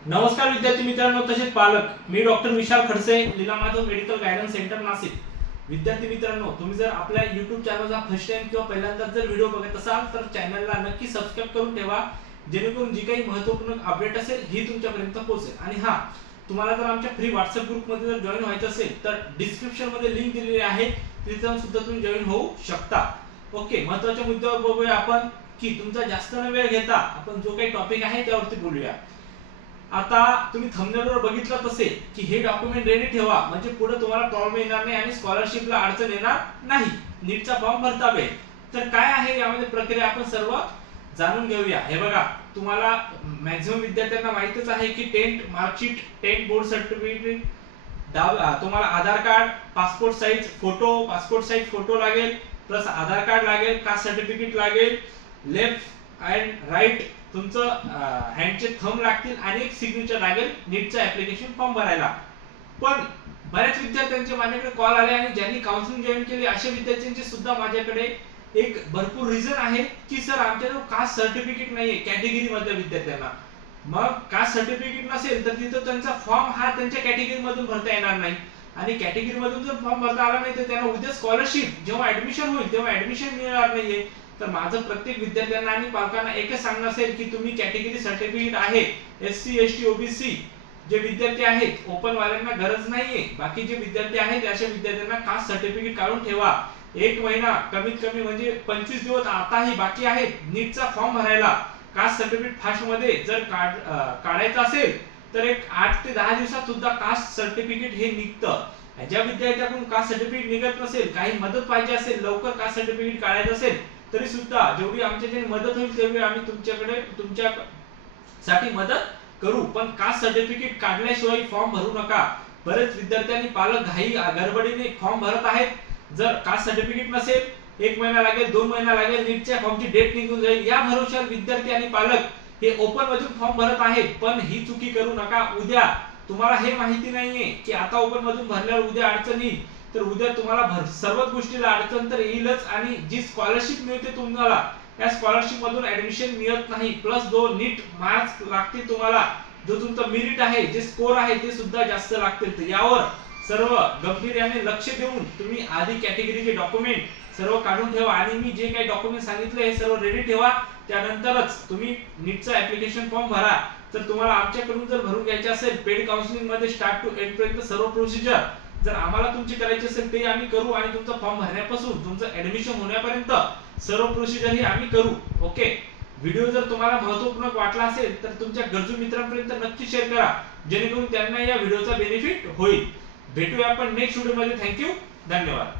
नमस्कार विद्यार्थी मित्रांनो तसेच पालक, मी doctor Vishal Khadse, Leela Madhav medical guidance centre Nashik. विद्यार्थी मित्रांनो, तुम्ही जर आपल्या YouTube चॅनलचा फर्स्ट टाइम किंवा पहिल्यांदाच जर व्हिडिओ बघत असाल तर चॅनलला नक्की सबस्क्राइब करून ठेवा, जेणेकरून जी काही महत्त्वपूर्ण अपडेट असेल ही तुमच्यापर्यंत पोहोचेल। आणि हां, तुम्हाला जर आमच्या फ्री WhatsApp ग्रुपमध्ये जर जॉइन व्हायचं असेल तर डिस्क्रिप्शन मध्ये लिंक दिलेली आहे, तिथे जाऊन सुद्धा तुम्ही जॉइन होऊ शकता। ओके, महत्त्वाच्या मुद्द्यावर बघूया आपण की तुमचा जास्त न वेळ घेता आपण जो काही टॉपिक आहे त्यावरती बोलूया। आता तुम्ही थंबनेलवर बघितलं असेल की हे डॉक्युमेंट रेडी ठेवा, म्हणजे पुढे तुम्हाला प्रॉब्लेम येणार नाही आणि स्कॉलरशिपला अडचण येणार नाही, नीटचा फॉर्म भरता वेळी। तर काय आहे यामध्ये प्रक्रिया आपण सर्व जाणून घेऊया। हे बघा, तुम्हाला मॅक्सिमम विद्यार्थ्यांना माहितच आहे की 10th marksheet, 10th board certificate, तुम्हाला आधार कार्ड, पासपोर्ट साइज फोटो लागेल, प्लस आधार कार्ड लागेल, कास्ट सर्टिफिकेट लागेल, लेफ्ट अँड राईट तुमचं हँडचे थंब लागतील आणि एक सिग्नेचर लागेल नीटचा ऍप्लिकेशन फॉर्म भरायला। पण बऱ्याच विद्यार्थ्यांचे माझ्याकडे कॉल आले आणि ज्यांनी काउन्सिलिंग जॉईन केली अशा विद्यार्थ्यांचे सुद्धा माझ्याकडे एक भरपूर रिझन आहे की सर आमच्याजवळ कास्ट सर्टिफिकेट नाहीये कॅटेगरी मधल्या विद्यार्थ्यांना। मग कास्ट सर्टिफिकेट नसेल तर तिथं त्यांचा फॉर्म हा त्यांच्या कॅटेगरी मधून भरता येणार नाही, आणि कॅटेगरी मधून जर फॉर्म भरता आला नाही तर त्यांना उद्या स्कॉलरशिप जेव्हा ऍडमिशन होईल तेव्हा ऍडमिशन मिळणार नाहीये। तर माझं प्रत्येक विद्यार्थ्यांना आणि पालकांना एकच सांगणं असेल की तुम्ही कॅटेगरी सर्टिफिकेट आहे, SC ST OBC जे विद्यार्थी आहेत, ओपन वाल्यांना गरज नाहीये, बाकी जे विद्यार्थी आहेत अशा विद्यार्थ्यांना कास्ट सर्टिफिकेट काढून ठेवा। एक महिना कमीत कमी म्हणजे 25 दिवस आताही बाकी आहेत नीटचा फॉर्म भरायला। कास्ट सर्टिफिकेट फास्ट मध्ये जर काढायचं असेल तर एक 8 ते 10 दिवसात सुद्धा कास्ट सर्टिफिकेट हे निघतं। ज्या विद्यार्थ्याकडून कास्ट सर्टिफिकेट निघत नसेल, काही मदत पाहिजे असेल, लवकर कास्ट सर्टिफिकेट काढायचं असेल तरी सुद्धा जेवढी आमच्याकडे मदत होईल तेवढी आम्ही तुमच्यासाठी मदत करू, पण कास्ट सर्टिफिकेट काढल्याशिवाय फॉर्म भरू नका। बरेच विद्यार्थ्यांनी पालक घाई गडबडीने फॉर्म भरत आहेत। जर कास्ट सर्टिफिकेट नसेल, 1 महिना लागेल, 2 महिना लागेल, नीटच्या फॉर्मची डेट निघून जाईल, या भरोश्यावर विद्यार्थी आणि पालक हे ओपन मधून फॉर्म भरत आहेत। पण ही चुकी करू नका। उद्या तुम्हाला हे माहिती नाहीये की आता ओपन मधून भरल्यावर उद्या अडचण येईल, तर उद्या तुम्हाला सर्वच गोष्टीला अडचण तर येईलच, आणि जी स्कॉलरशिप मिळते तुम्हाला त्या स्कॉलरशिप मधून ऍडमिशन मिळत नाही, प्लस जो नीट मार्क्स लागतील तुम्हाला, जो तुमचा मेरिट आहे, जे स्कोर आहे ते सुद्धा जास्त लागतील। तर यावर सर्व गंभीर्याने लक्ष देऊन तुम्ही आधी कॅटेगरीचे डॉक्युमेंट सर्व काढून ठेवा, आणि मी जे काही डॉक्युमेंट सांगितले हे सर्व रेडी ठेवा, त्यानंतरच तुम्ही नीटचा ऍप्लिकेशन फॉर्म भरा। तर तुम्हाला आमच्याकडून जर भरून घ्यायचे असेल पेड काउन्सिलिंग मध्ये स्टार्ट टू एंड पर्यंत सर्व प्रोसिजर जर आम्हाला तुमची करायची असेल ते आम्ही करू, आणि तुमचा फॉर्म भरण्यापासून तुमचं ऍडमिशन होण्यापर्यंत सर्व प्रोसिजर ही आम्ही करू। ओके, व्हिडिओ जर तुम्हाला महत्त्वपूर्ण वाटला असेल तर तुमच्या गरजू मित्रांपर्यंत नक्की शेअर करा, जेणेकरून त्यांना या व्हिडिओचा बेनिफिट होईल। भेटूया आपण नेक्स्ट व्हिडिओ मध्ये। थँक्यू, धन्यवाद।